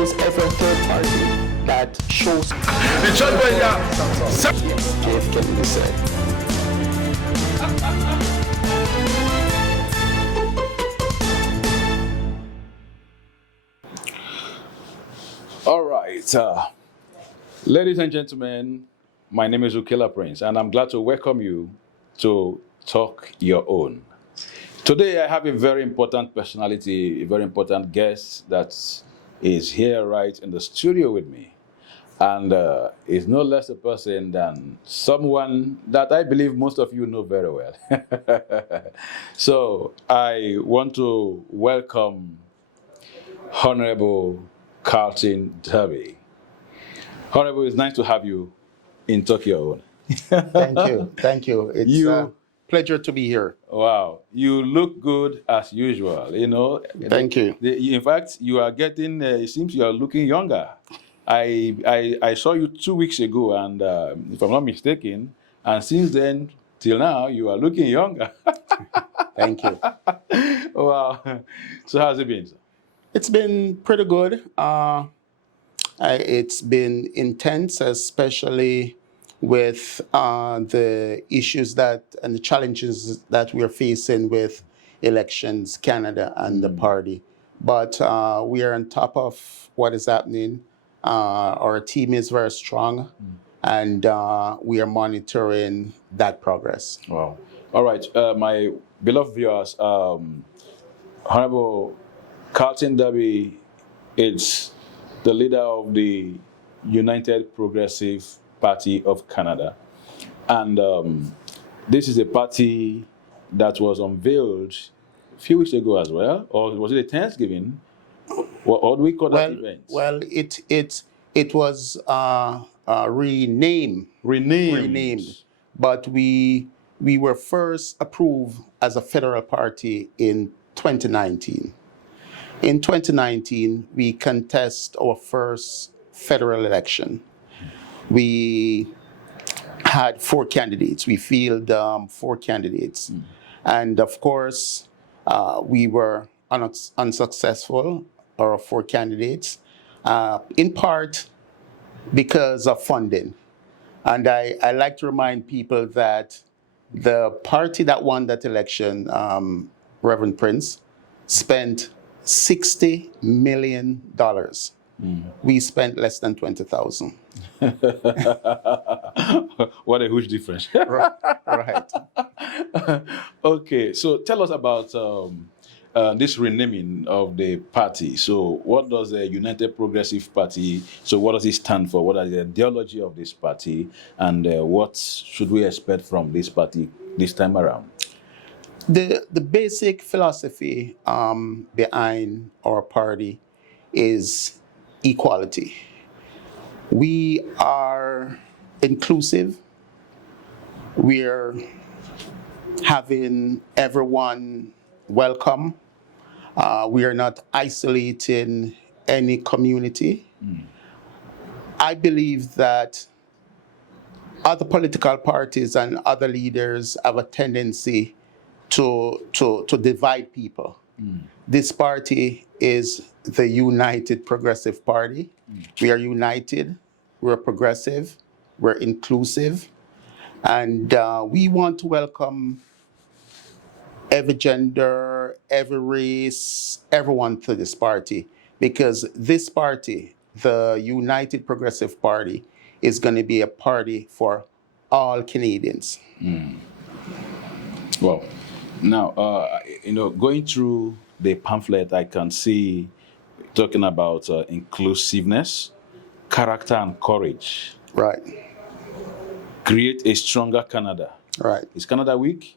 there's ever a third party that shows The church boy, yes, can be said. All right. Ladies and gentlemen, my name is Ukela Prince, and I'm glad to welcome you to Talk Your Own. Today, I have a very important personality, a very important guest that is here right in the studio with me. And is no less a person than someone that I believe most of you know very well. So I want to welcome Honorable CARLTON DARBY. Honorable, it's nice to have you in Talk Your Own. Thank you. It's a pleasure to be here. Wow, you look good as usual. You know. Thank you. In fact, you are getting. It seems you are looking younger. I saw you 2 weeks ago, and if I'm not mistaken, and since then till now, you are looking younger. Thank you. Wow. So how's it been, sir? It's been pretty good. It's been intense, especially with the issues and the challenges that we're facing with elections, Canada, and the party. But we are on top of what is happening. Our team is very strong, and we are monitoring that progress. Wow. All right, my beloved viewers, Honorable CARLTON DARBY is the leader of the United Progressive Party of Canada. And this is a party that was unveiled a few weeks ago as well, or was it a Thanksgiving? What do we call that event? Well, it was renamed. But we were first approved as a federal party in 2019. In 2019, we contest our first federal election. We had 4 candidates. We fielded 4 candidates. And of course, we were unsuccessful, our 4 candidates, in part because of funding. And I like to remind people that the party that won that election, Reverend Prince, spent $60 million. We spent less than 20,000. What a huge difference. Right. Okay, so tell us about this renaming of the party. So what does the United Progressive Party, so what does it stand for? What is the ideology of this party? And what should we expect from this party this time around? The basic philosophy behind our party is equality. We are inclusive. We're having everyone welcome. We are not isolating any community. I believe that other political parties and other leaders have a tendency to divide people. This party is the United Progressive Party. We are united, we're progressive, we're inclusive, and we want to welcome every gender, every race, everyone to this party, because this party, the United Progressive Party, is going to be a party for all Canadians. Well, now, going through the pamphlet, I can see talking about inclusiveness, character, and courage. Right. Create a stronger Canada. Right. Is Canada weak?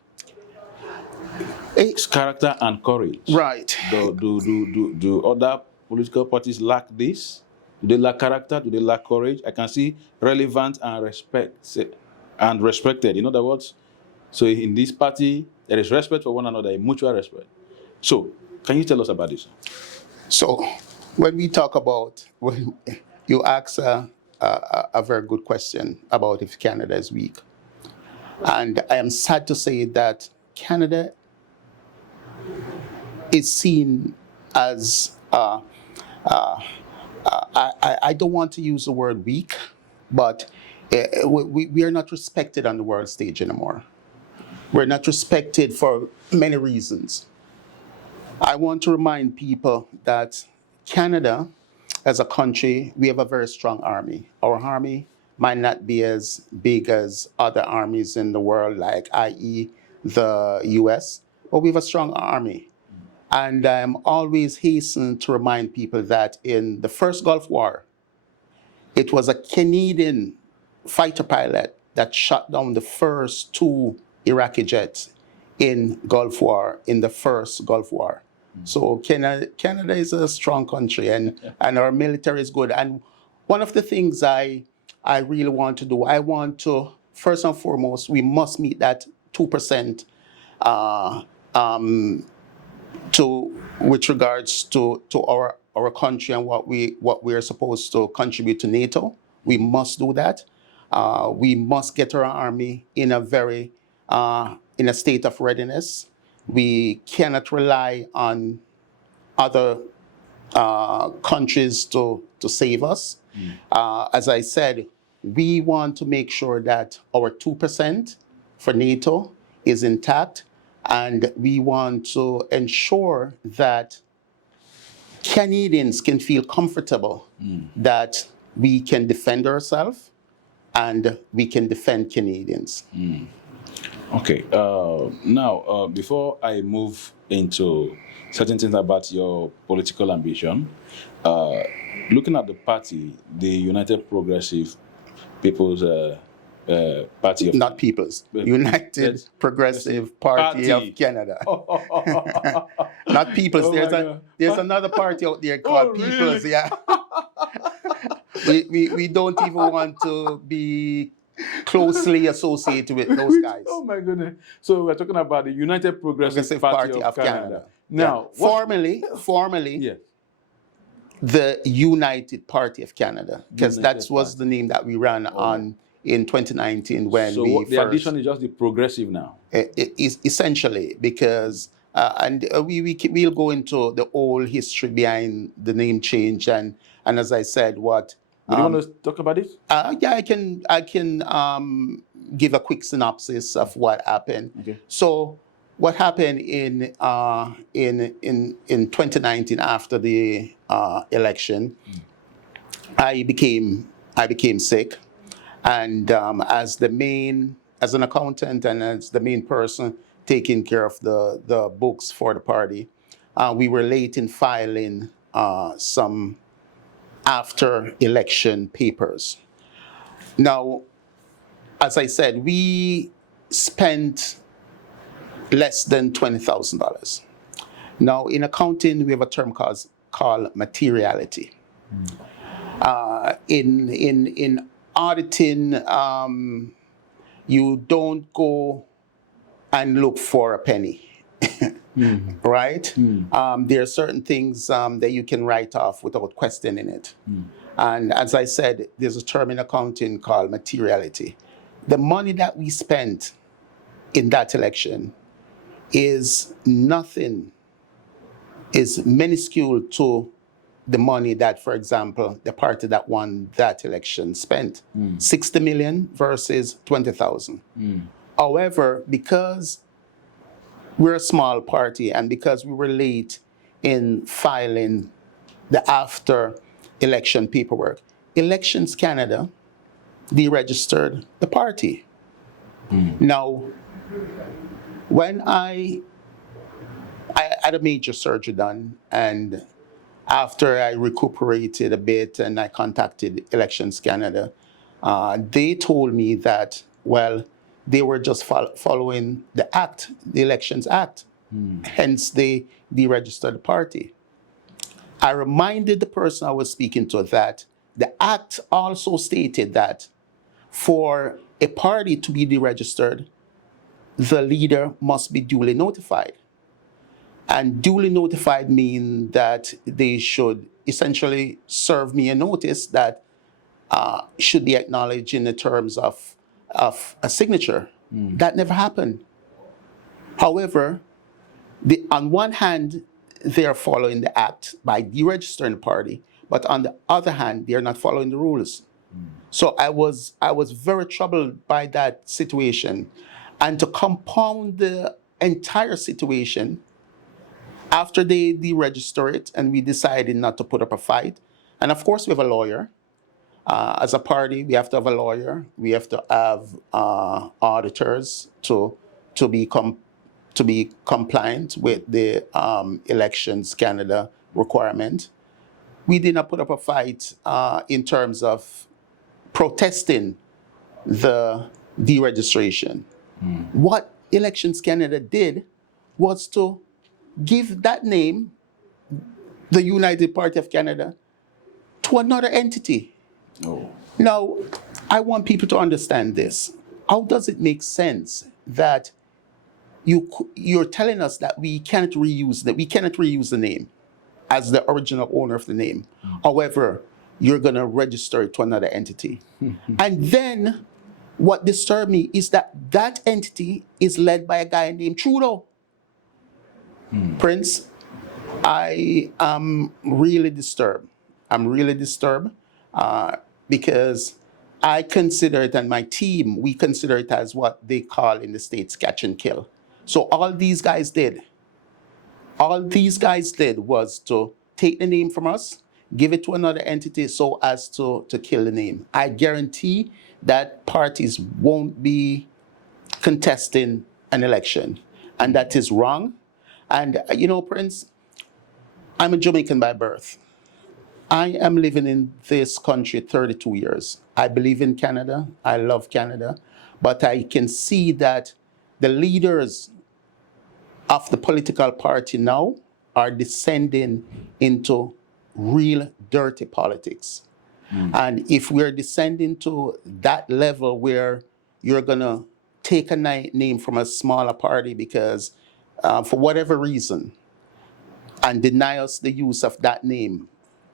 It's character and courage. Right. Do other political parties lack this? Do they lack character? Do they lack courage? I can see relevant and respected. In other words, so in this party, there is respect for one another, a mutual respect. So, can you tell us about this? So, when we talk about, when you ask a very good question about if Canada is weak. And I am sad to say that Canada is seen as I don't want to use the word weak, but we are not respected on the world stage anymore. We're not respected for many reasons. I want to remind people that Canada, as a country, we have a very strong army. Our army might not be as big as other armies in the world, like i.e. the US, but we have a strong army. And I'm always hasten to remind people that in the first Gulf War, it was a Canadian fighter pilot that shot down the first two Iraqi jets in the first Gulf War. So Canada is a strong country, and our military is good. And one of the things I really want to do, I want to, first and foremost, we must meet that 2% with regards to our country and what we are supposed to contribute to NATO. We must do that. We must get our army in a state of readiness. We cannot rely on other countries to save us. As I said, we want to make sure that our 2% for NATO is intact, and we want to ensure that Canadians can feel comfortable that we can defend ourselves and we can defend Canadians. Okay. Now, before I move into certain things about your political ambition, looking at the party, the United Progressive People's Party of... Not People's, United Progressive Party of Canada. Not People's. There's another party out there called People's. Really? Yeah. we don't even want to be closely associated with those guys. Oh my goodness! So we're talking about the United Progressive Party of Canada. Now, formally, yeah, the United Party of Canada, because that was the name that we ran on in 2019 when so we the addition is just the progressive now. It is essentially because, we'll go into the whole history behind the name change, and as I said, what. Do you want to talk about it? Yeah, I can give a quick synopsis of what happened. Okay. So what happened in 2019 after the election, I became sick, and as an accountant and as the main person taking care of the books for the party, we were late in filing some after election papers. Now, as I said, we spent less than $20,000. Now, in accounting, we have a term called materiality. In auditing, you don't go and look for a penny. Right? There are certain things that you can write off without questioning it. And as I said, there's a term in accounting called materiality. The money that we spent in that election is minuscule to the money that, for example, the party that won that election spent. 60 million versus 20,000. However, because we're a small party, and because we were late in filing the after-election paperwork, Elections Canada deregistered the party. Now, when I had a major surgery done, and after I recuperated a bit and I contacted Elections Canada, they told me that, well, they were just following the act, the Elections Act. Hence, they deregistered the party. I reminded the person I was speaking to that the act also stated that for a party to be deregistered, the leader must be duly notified. And duly notified means that they should essentially serve me a notice that should be acknowledged in the terms of a signature. That never happened. However, on one hand, they are following the act by deregistering the party. but on the other hand, they're not following the rules. So I was very troubled by that situation. And to compound the entire situation, after they deregister it and we decided not to put up a fight, and of course we have a lawyer. As a party, we have to have a lawyer. We have to have auditors to be compliant with the Elections Canada requirement. We did not put up a fight in terms of protesting the deregistration. What Elections Canada did was to give that name, the United Party of Canada, to another entity. Oh. Now, I want people to understand this. How does it make sense that you're telling us that we cannot reuse the name as the original owner of the name? However, you're going to register it to another entity. And then what disturbed me is that entity is led by a guy named Trudeau. Prince, I am really disturbed. I'm really disturbed because I consider it, and my team, we consider it as what they call in the States catch and kill. So all these guys did was to take the name from us, give it to another entity so as to kill the name. I guarantee that parties won't be contesting an election, and that is wrong. And you know, Prince, I'm a Jamaican by birth. I am living in this country 32 years. I believe in Canada. I love Canada. But I can see that the leaders of the political party now are descending into real dirty politics. And if we're descending to that level where you're going to take a name from a smaller party because for whatever reason, and deny us the use of that name,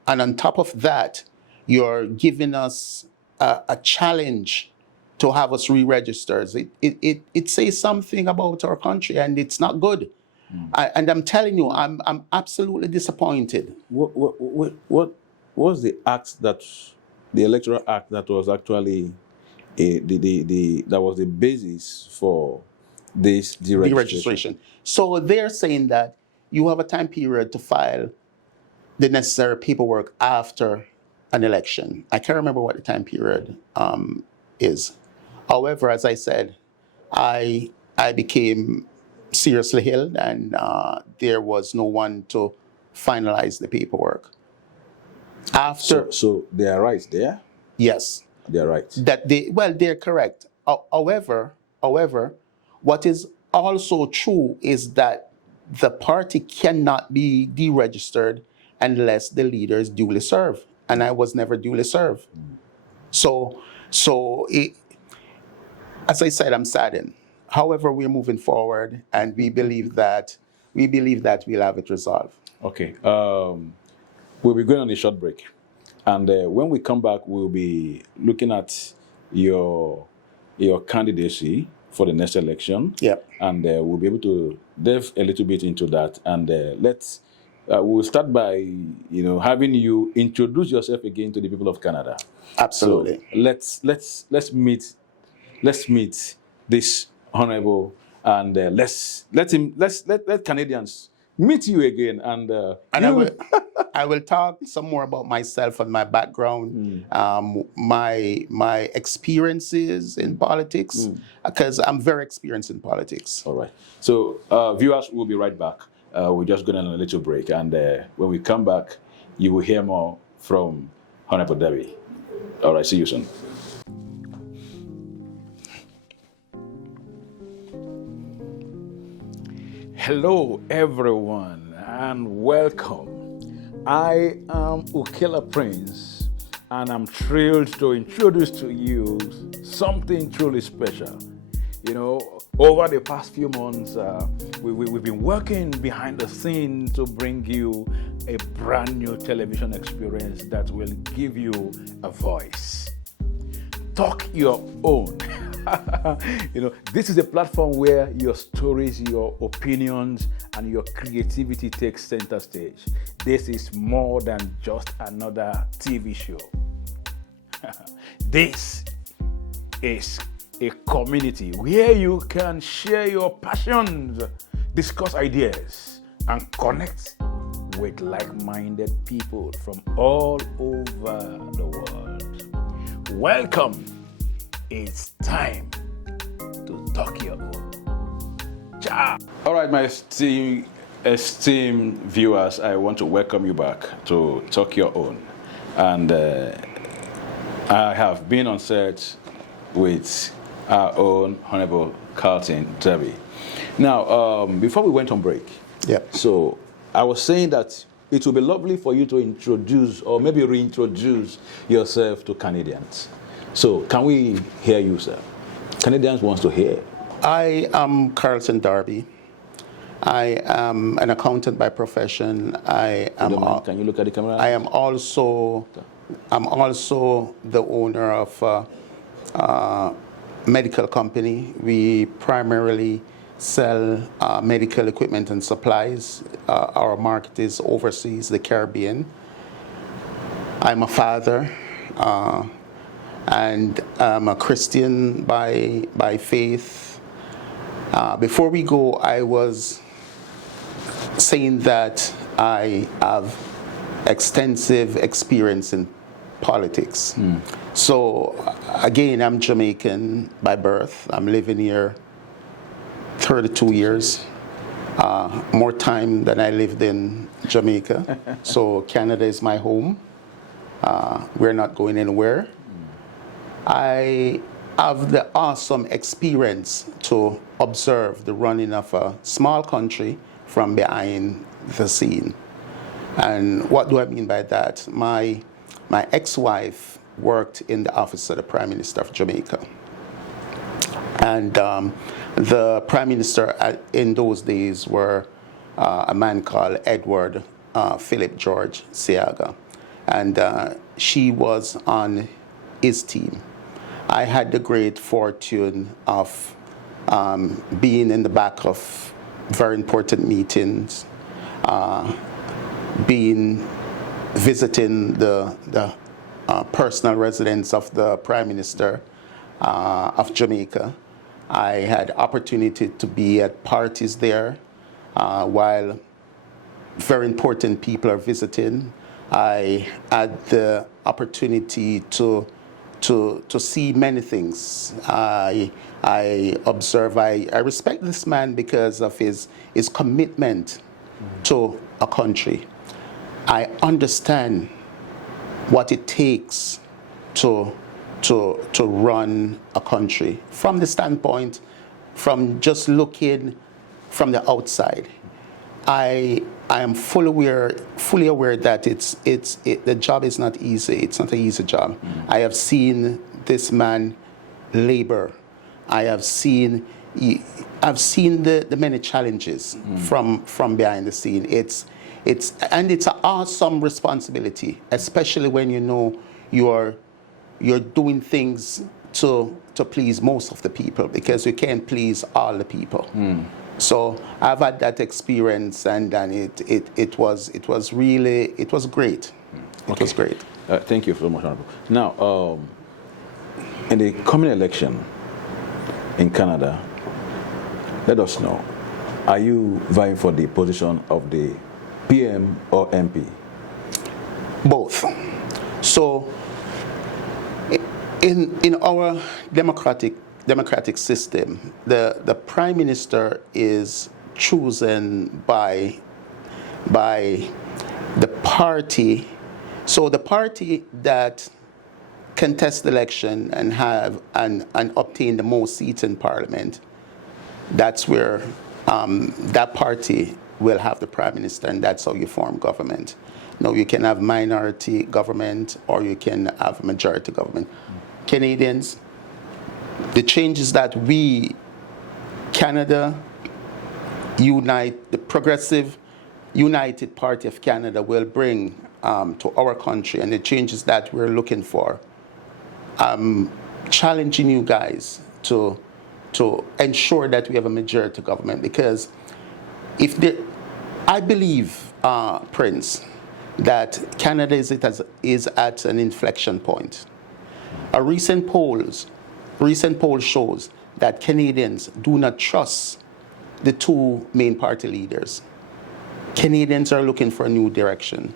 and on top of that, you're giving us a challenge to have us re-registered. It says something about our country, and it's not good. And I'm telling you, I'm absolutely disappointed. What was the act the electoral act that was actually that was the basis for this deregistration? So they're saying that you have a time period to file the necessary paperwork after an election. I can't remember what the time period is. However, as I said, I became seriously ill, and there was no one to finalize the paperwork. After, So they are right there? yes, They are right. they're correct. However, what is also true is that the party cannot be deregistered unless the leaders duly serve, and I was never duly served. So as I said, I'm saddened. However, we're moving forward, and we believe that we'll have it resolved. Okay. We'll be going on a short break. And when we come back, we'll be looking at your candidacy for the next election. Yep. And we'll be able to delve a little bit into that. And we'll start by having you introduce yourself again to the people of Canada. Absolutely. So let's meet this honorable, and let Canadians meet you again. And I will talk some more about myself and my background, my experiences in politics, because I'm very experienced in politics. All right. So viewers, we'll be right back. We're just going on a little break, and when we come back, you will hear more from Honorable DARBY. All right. See you soon. Hello, everyone, and welcome. I am Ukela Prince, and I'm thrilled to introduce to you something truly special. Over the past few months, we've been working behind the scenes to bring you a brand new television experience that will give you a voice. Talk your own. This is a platform where your stories, your opinions, and your creativity take center stage. This is more than just another TV show. This is a community where you can share your passions, discuss ideas, and connect with like-minded people from all over the world. Welcome. It's time to talk your own. Ciao. All right, my esteemed viewers, I want to welcome you back to Talk Your Own. And I have been on set with our own Honorable CARLTON DARBY. Now, before we went on break, so I was saying that it would be lovely for you to introduce or maybe reintroduce yourself to Canadians. So can we hear you, sir? Canadians wants to hear. I am CARLTON DARBY. I am an accountant by profession. Can you look at the camera? I'm also the owner of a medical company. We primarily sell medical equipment and supplies. Our market is overseas, the Caribbean. I'm a father, and I'm a Christian by faith. Before we go, I was saying that I have extensive experience in politics. So again, I'm Jamaican by birth. I'm living here 32 years, more time than I lived in Jamaica. So Canada is my home. We're not going anywhere. I have the awesome experience to observe the running of a small country from behind the scene. And what do I mean by that? My ex-wife worked in the office of the Prime Minister of Jamaica. And the Prime Minister in those days were a man called Edward Philip George Seaga. And she was on his team. I had the great fortune of being in the back of very important meetings, visiting the personal residence of the Prime Minister of Jamaica. I had opportunity to be at parties there while very important people are visiting. I had the opportunity to see many things. I observe, I respect this man because of his commitment to a country. I understand what it takes to run a country from the standpoint, from just looking from the outside. I am fully aware that the job is not easy. It's not an easy job. I have seen this man labor. I have seen the many challenges from behind the scene. It's an awesome responsibility, especially when you know you're doing things to please most of the people, because you can't please all the people. So I've had that experience, and it was great. It was great. Thank you so much, Honorable. Now, in the coming election in Canada, let us know, are you vying for the position of the PM or MP? Both. So in our democratic system, the Prime Minister is chosen by the party. So the party that contest the election and have and obtain the most seats in Parliament, that's where that party will have the Prime Minister, and that's how you form government. No, you can have minority government or you can have majority government. Canadians, the changes that Canada Unite, the Progressive United Party of Canada will bring to our country, and the changes that we're looking for, challenging you guys to ensure that we have a majority government, because I believe, Prince, that Canada is at an inflection point. A recent poll shows that Canadians do not trust the two main party leaders. Canadians are looking for a new direction.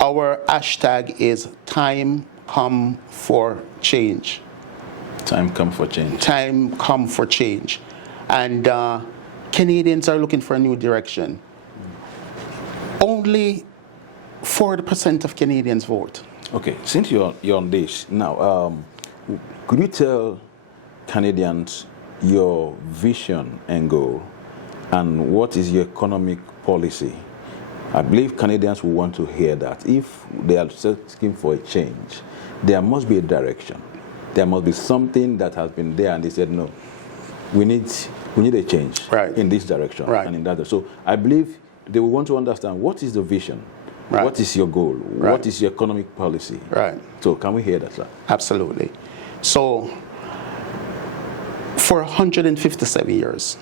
Our hashtag is time come for change. Time come for change. Time come for change. And Canadians are looking for a new direction. Only 40% of Canadians vote. Okay, since you're on this now, could you tell Canadians your vision and goal, and what is your economic policy? I believe Canadians will want to hear that. If they are searching for a change, there must be a direction. There must be something that has been there, and they said, no, we need a change in this direction and in that. So I believe they will want to understand, what is the vision? Right. What is your goal? Right. What is your economic policy? Right. So can we hear that, sir? Absolutely. So for 157 years,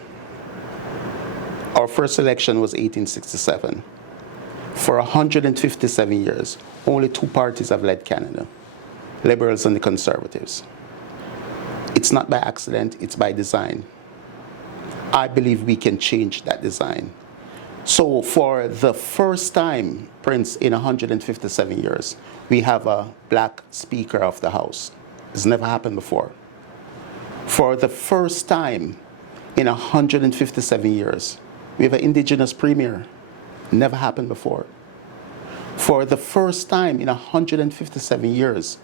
our first election was 1867. For 157 years, only two parties have led Canada, Liberals and the Conservatives. It's not by accident, it's by design. I believe we can change that design. So for the first time, Prince, in 157 years, we have a black Speaker of the House. It's never happened before. For the first time in 157 years, we have an Indigenous Premier. Never happened before. For the first time in 157 years,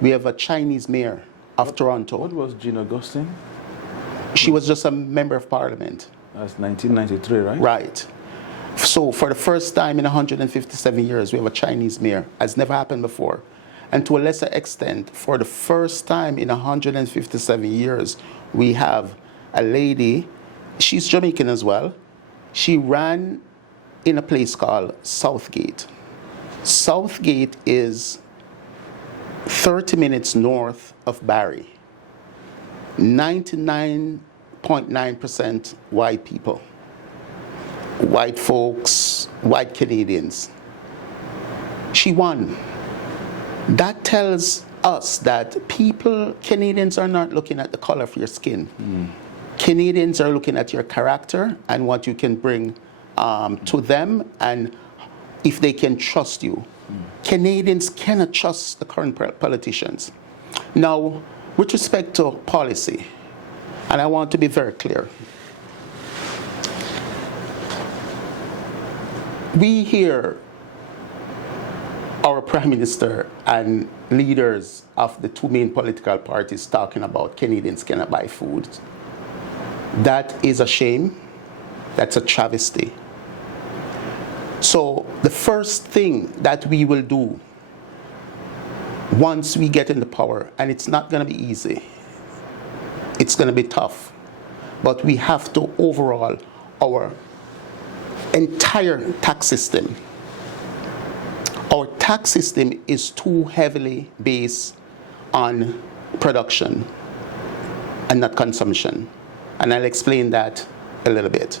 we have a Chinese Mayor of Toronto. What was Jean Augustine? She was just a member of Parliament. That's 1993, right? Right. So for the first time in 157 years, we have a Chinese mayor. Has never happened before. And to a lesser extent, for the first time in 157 years, we have a lady, she's Jamaican as well. She ran in a place called Southgate. Southgate is 30 minutes north of Barrie. 99.9% white people. White folks, white Canadians. She won. That tells us that Canadians are not looking at the color of your skin. Canadians are looking at your character and what you can bring to them, and if they can trust you. Canadians cannot trust the current politicians. Now, with respect to policy, and I want to be very clear, we hear our Prime Minister and leaders of the two main political parties talking about Canadians cannot buy food. That is a shame. That's a travesty. So the first thing that we will do once we get into power, and it's not going to be easy, it's going to be tough, but we have to overhaul our entire tax system. Our tax system is too heavily based on production and not consumption. And I'll explain that a little bit.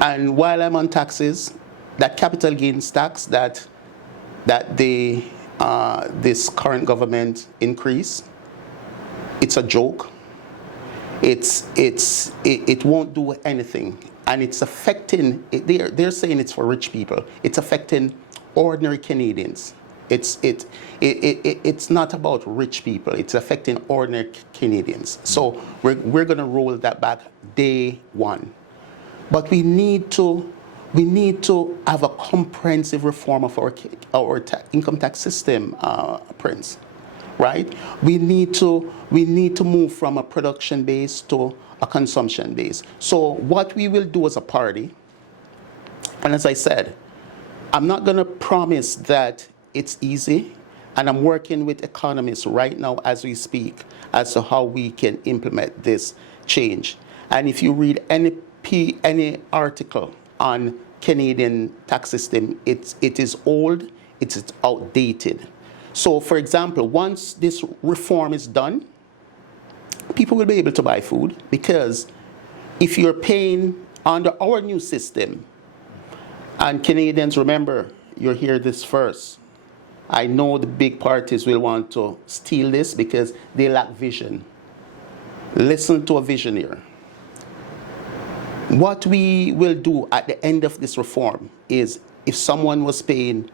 And while I'm on taxes, that capital gains tax that this current government increase, it's a joke. It won't do anything, and it's affecting. They're saying it's for rich people. It's affecting ordinary Canadians. It's not about rich people. It's affecting ordinary Canadians. So we're going to roll that back day one. But we need to have a comprehensive reform of our income tax system, Prince. Right? We need to move from a production base to a consumption base. So what we will do as a party, and as I said, I'm not going to promise that it's easy, and I'm working with economists right now as we speak as to how we can implement this change. And if you read any article on Canadian tax system, it is old, it's outdated. So, for example, once this reform is done, people will be able to buy food, because if you're paying under our new system, and Canadians, remember, you'll hear this first. I know the big parties will want to steal this because they lack vision. Listen to a visionary. What we will do at the end of this reform is, if someone was paying,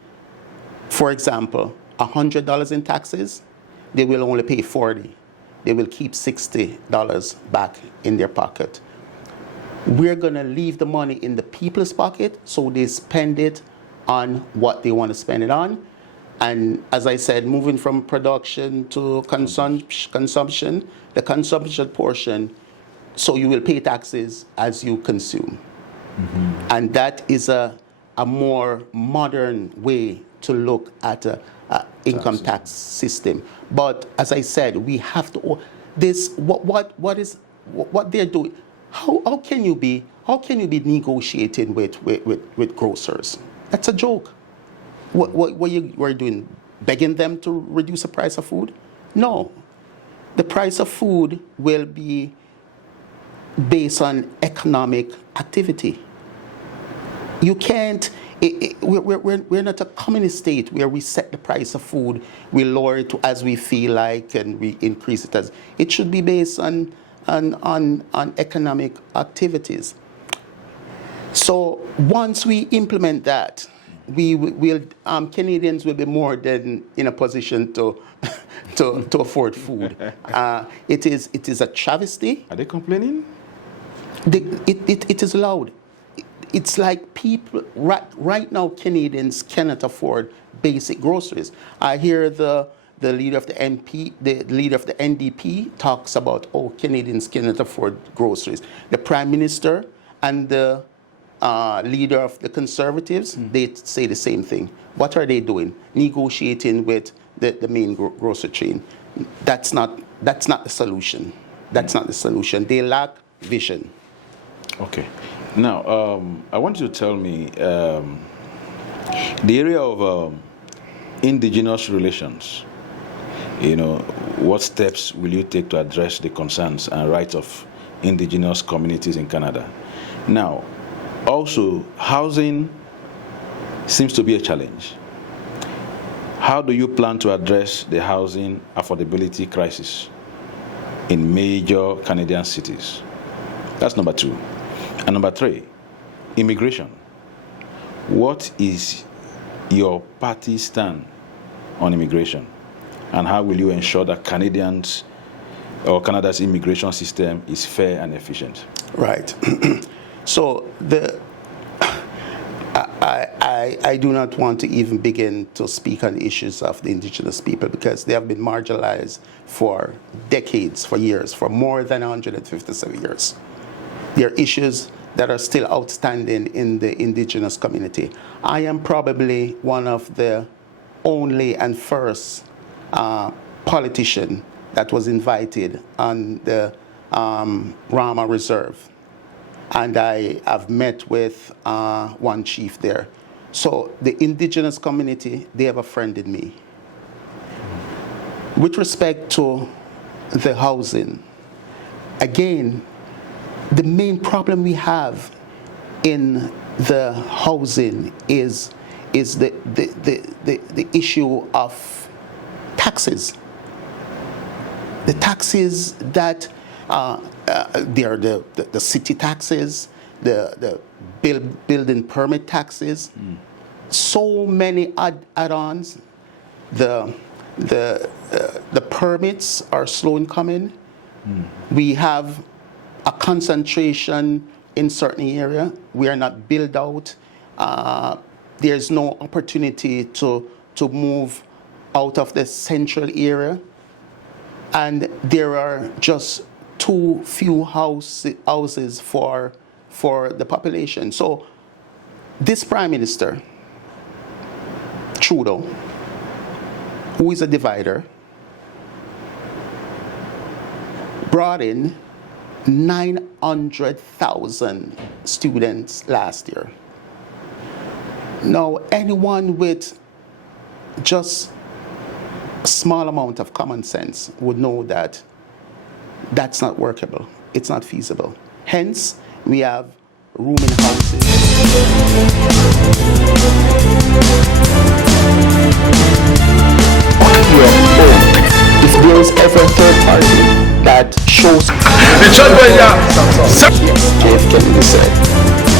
for example, $100 in taxes, they will only pay 40. They will keep $60 back in their pocket. We're going to leave the money in the people's pocket so they spend it on what they want to spend it on. And as I said, moving from production to consumption, the consumption portion, so you will pay taxes as you consume. And that is a more modern way to look at a income tax system. But as I said, we have to, what they're doing. How can you be negotiating with grocers? That's a joke. What you were doing, begging them to reduce the price of food? No. The price of food will be based on economic activity. You can't, we're not a communist state where we set the price of food, we lower it as we feel like, and we increase it as, it should be based on economic activities. So once we implement that, Canadians will be more than in a position to afford food. It is a travesty. Are they complaining? It is loud. It's like people right now, Canadians cannot afford basic groceries. I hear the leader of the leader of the NDP talks about, oh, Canadians cannot afford groceries. The Prime Minister and the leader of the Conservatives, they say the same thing. What are they doing? Negotiating with the main grocery chain. That's not the solution. That's not the solution. They lack vision. Okay. Now, I want you to tell me the area of indigenous relations. You know, what steps will you take to address the concerns and rights of indigenous communities in Canada? Now, also, housing seems to be a challenge. How do you plan to address the housing affordability crisis in major Canadian cities? That's number 2. And number 3, immigration. What is your party's stand on immigration? And how will you ensure that Canadians or Canada's immigration system is fair and efficient? Right. So I do not want to even begin to speak on issues of the indigenous people, because they have been marginalized for decades, for years, for more than 157 years. There are issues that are still outstanding in the indigenous community. I am probably one of the only and first politician that was invited on the Rama Reserve. And I have met with one chief there. So the indigenous community, they have a friend in me. With respect to the housing, again, the main problem we have in the housing is the issue of taxes. The taxes that they are the city taxes, the building permit taxes, so many add-ons. The permits are slow in coming. We have a concentration in certain area. We are not built out. There's no opportunity to move out of the central area. And there are just too few houses for the population. So this Prime Minister, Trudeau, who is a divider, brought in 900,000 students last year. Now, anyone with just small amount of common sense would know that that's not workable. It's not feasible. Hence, we have room in houses. Your own. If there is ever a third party that shows, yes, JF Kennedy said,